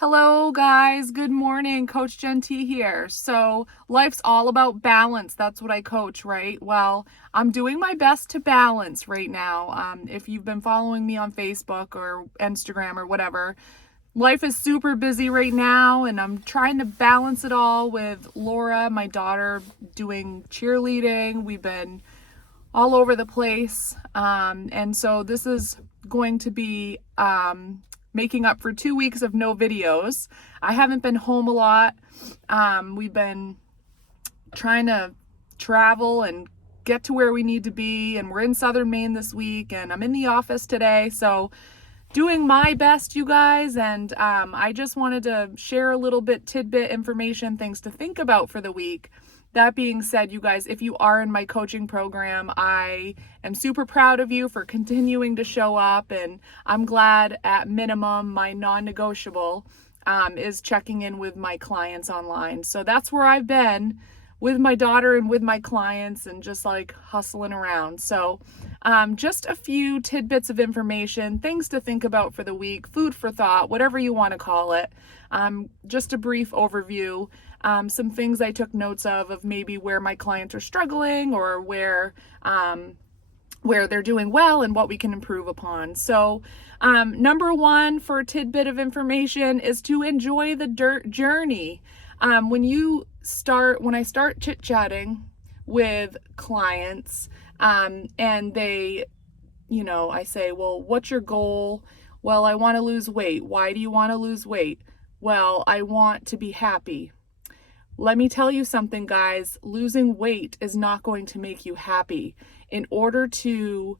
Hello, guys. Good morning. Coach Jen T here. So, life's all about balance. That's what I coach, right? Well, I'm doing my best to balance right now. If you've been following me on Facebook or Instagram or whatever, life is super busy right now, and I'm trying to balance it all with Laura, my daughter, doing cheerleading. We've been all over the place. And so, this is going to be making up for 2 weeks of no videos. I haven't been home a lot. We've been trying to travel and get to where we need to be, and we're in Southern Maine this week, and I'm in the office today, so doing my best, you guys. And I just wanted to share a little bit tidbit information, things to think about for the week. That being said, you guys, if you are in my coaching program, I am super proud of you for continuing to show up, and I'm glad at minimum my non-negotiable is checking in with my clients online. So that's where I've been with my daughter and with my clients, and just like hustling around. So just a few tidbits of information, things to think about for the week, food for thought, whatever you want to call it. Just a brief overview. Some things I took notes of maybe where my clients are struggling, or where they're doing well and what we can improve upon. So number one for tidbit of information is to enjoy the journey. When I start chit-chatting with clients, and they, I say, well, what's your goal? Well, I want to lose weight. Why do you want to lose weight? Well, I want to be happy. Let me tell you something, guys. Losing weight is not going to make you happy. In order to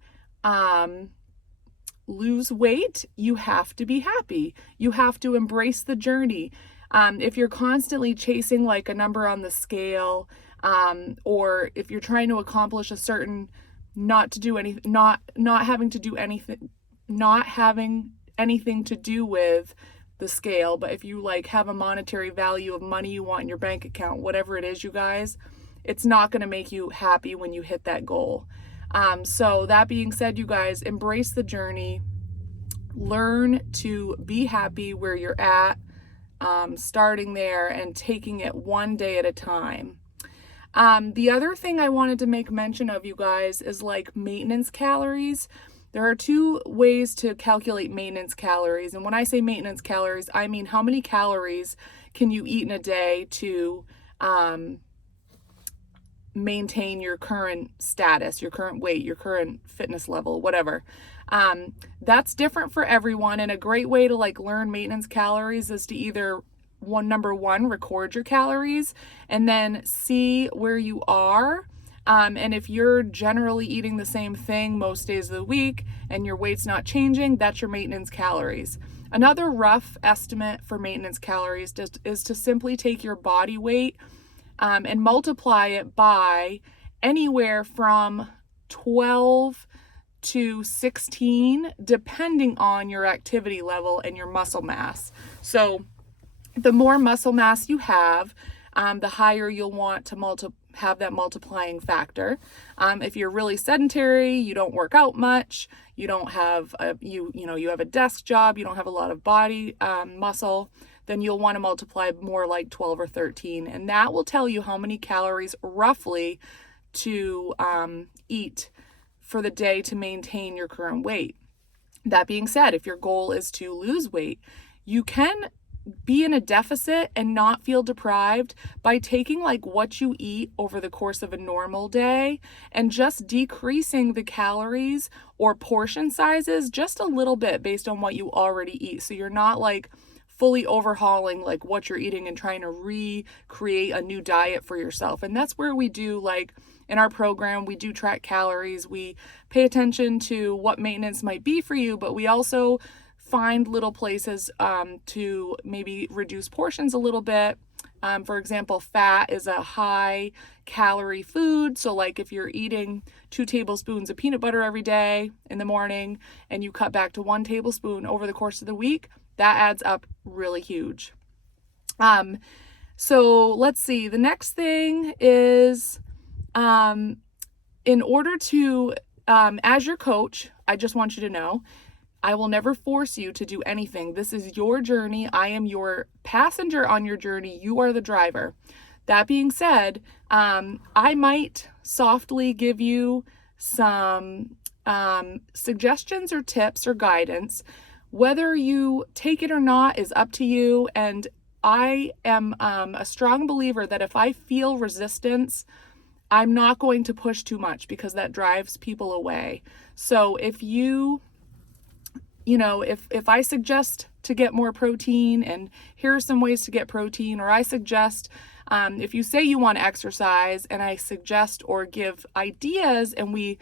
lose weight, you have to be happy. You have to embrace the journey. If you're constantly chasing like a number on the scale, or if you're trying to accomplish a certain, not having anything to do with the scale, but if you like have a monetary value of money you want in your bank account, whatever it is, you guys, it's not going to make you happy when you hit that goal. So that being said, you guys, embrace the journey, learn to be happy where you're at, starting there and taking it one day at a time. The other thing I wanted to make mention of, you guys, is like maintenance calories. There are two ways to calculate maintenance calories. And when I say maintenance calories, I mean how many calories can you eat in a day to maintain your current status, your current weight, your current fitness level, whatever. That's different for everyone. And a great way to like learn maintenance calories is to either number one, record your calories, and then see where you are. And if you're generally eating the same thing most days of the week and your weight's not changing, that's your maintenance calories. Another rough estimate for maintenance calories is to simply take your body weight and multiply it by anywhere from 12 to 16, depending on your activity level and your muscle mass. So the more muscle mass you have, the higher you'll want to have that multiplying factor. If you're really sedentary, you don't work out much, you don't have you have a desk job, you don't have a lot of body muscle, then you'll want to multiply more like 12 or 13, and that will tell you how many calories roughly to eat for the day to maintain your current weight. That being said, if your goal is to lose weight, you can be in a deficit and not feel deprived by taking like what you eat over the course of a normal day and just decreasing the calories or portion sizes just a little bit based on what you already eat. So you're not like fully overhauling like what you're eating and trying to recreate a new diet for yourself. And that's where we do, like in our program, we do track calories. We pay attention to what maintenance might be for you, but we also find little places to maybe reduce portions a little bit. For example, fat is a high calorie food. So like if you're eating 2 tablespoons of peanut butter every day in the morning and you cut back to 1 tablespoon over the course of the week, that adds up really huge. So let's see. The next thing is in order to, as your coach, I just want you to know, I will never force you to do anything. This is your journey. I am your passenger on your journey. You are the driver. That being said, I might softly give you some suggestions or tips or guidance. Whether you take it or not is up to you. And I am a strong believer that if I feel resistance, I'm not going to push too much because that drives people away. So if if I suggest to get more protein and here are some ways to get protein, or I suggest, if you say you want to exercise and I suggest or give ideas and we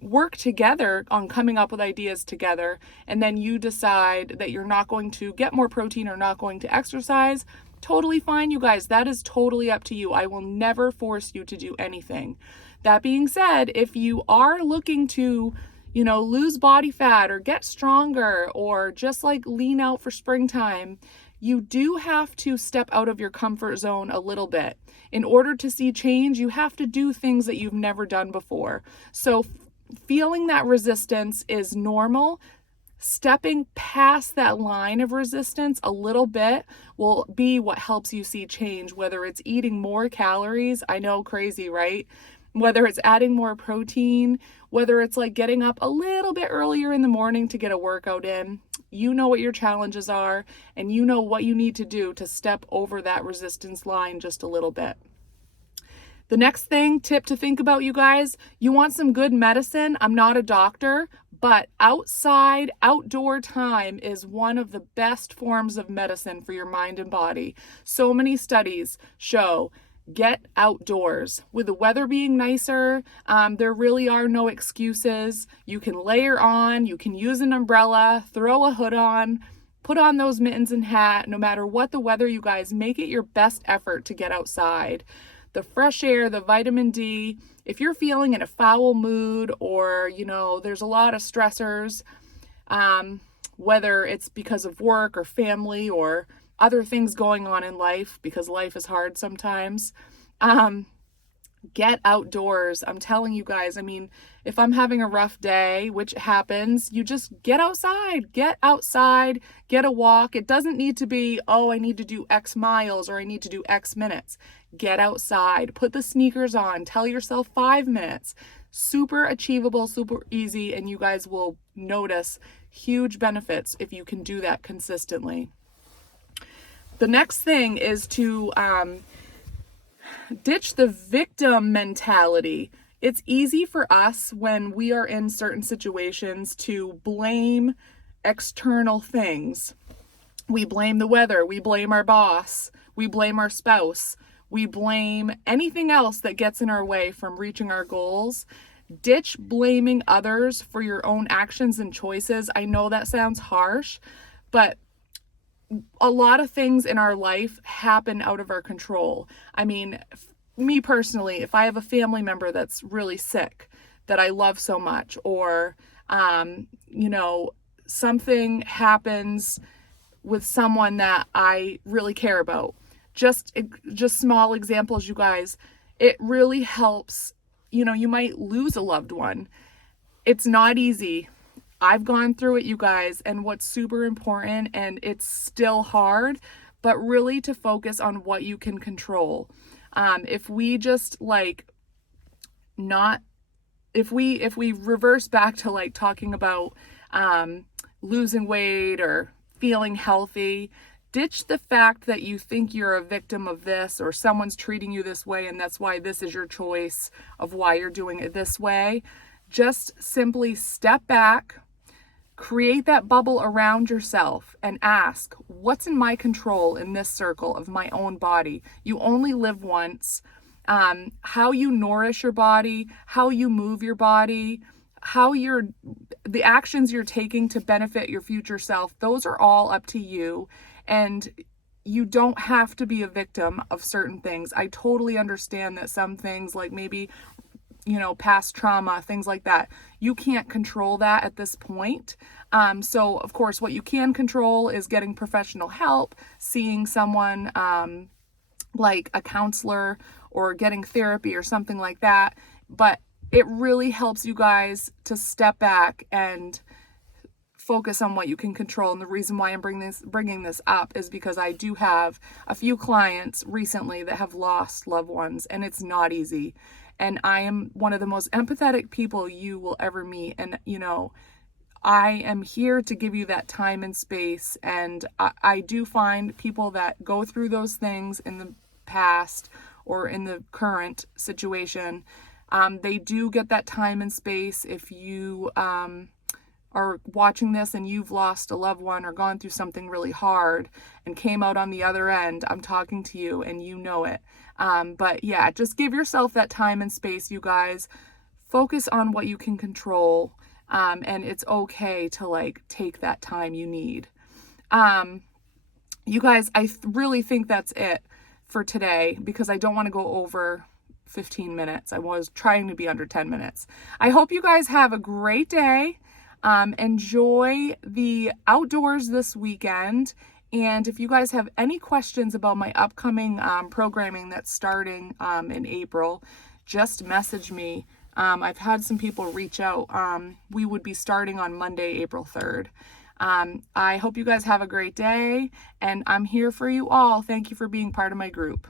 work together on coming up with ideas together, and then you decide that you're not going to get more protein or not going to exercise, totally fine, you guys. That is totally up to you. I will never force you to do anything. That being said, if you are looking to lose body fat or get stronger or just like lean out for springtime, you do have to step out of your comfort zone a little bit. In order to see change, you have to do things that you've never done before. So feeling that resistance is normal. Stepping past that line of resistance a little bit will be what helps you see change, whether it's eating more calories. I know, crazy, right? Whether it's adding more protein, whether it's like getting up a little bit earlier in the morning to get a workout in. You know what your challenges are, and you know what you need to do to step over that resistance line just a little bit. The next tip to think about, you guys, you want some good medicine. I'm not a doctor, but outdoor time is one of the best forms of medicine for your mind and body. So many studies show get outdoors. With the weather being nicer, there really are no excuses. You can layer on, you can use an umbrella, throw a hood on, put on those mittens and hat. No matter what the weather, you guys, make it your best effort to get outside. The fresh air, the vitamin D, if you're feeling in a foul mood or, there's a lot of stressors, whether it's because of work or family or other things going on in life, because life is hard sometimes, get outdoors. I'm telling you guys, if I'm having a rough day, which happens, you just get outside, get a walk. It doesn't need to be, I need to do X miles or I need to do X minutes. Get outside, put the sneakers on, tell yourself 5 minutes. Super achievable, super easy, and you guys will notice huge benefits if you can do that consistently. The next thing is to ditch the victim mentality. It's easy for us when we are in certain situations to blame external things. We blame the weather, we blame our boss, we blame our spouse, we blame anything else that gets in our way from reaching our goals. Ditch blaming others for your own actions and choices. I know that sounds harsh, but a lot of things in our life happen out of our control. Me personally, if I have a family member that's really sick that I love so much, or, something happens with someone that I really care about, just small examples, you guys, it really helps. You might lose a loved one. It's not easy. I've gone through it, you guys, and what's super important, and it's still hard, but really to focus on what you can control. If we just if we reverse back to talking about losing weight or feeling healthy, ditch the fact that you think you're a victim of this or someone's treating you this way and that's why this is your choice of why you're doing it this way. Just simply step back, create that bubble around yourself and ask, what's in my control in this circle of my own body? You only live once. How you nourish your body, how you move your body, the actions you're taking to benefit your future self, those are all up to you. And you don't have to be a victim of certain things. I totally understand that some things, like maybe, past trauma, things like that, you can't control that at this point. So of course, what you can control is getting professional help, seeing someone like a counselor or getting therapy or something like that. But it really helps you guys to step back and focus on what you can control. And the reason why I'm bringing this up is because I do have a few clients recently that have lost loved ones, and it's not easy. And I am one of the most empathetic people you will ever meet. And, I am here to give you that time and space. And I do find people that go through those things in the past or in the current situation, they do get that time and space. If you are watching this and you've lost a loved one or gone through something really hard and came out on the other end, I'm talking to you and you know it. But yeah, just give yourself that time and space, you guys. Focus on what you can control. And it's okay to take that time you need. You guys, I really think that's it for today because I don't want to go over 15 minutes. I was trying to be under 10 minutes. I hope you guys have a great day. Enjoy the outdoors this weekend. And if you guys have any questions about my upcoming programming that's starting in April, just message me. I've had some people reach out. We would be starting on Monday, April 3rd. I hope you guys have a great day, and I'm here for you all. Thank you for being part of my group.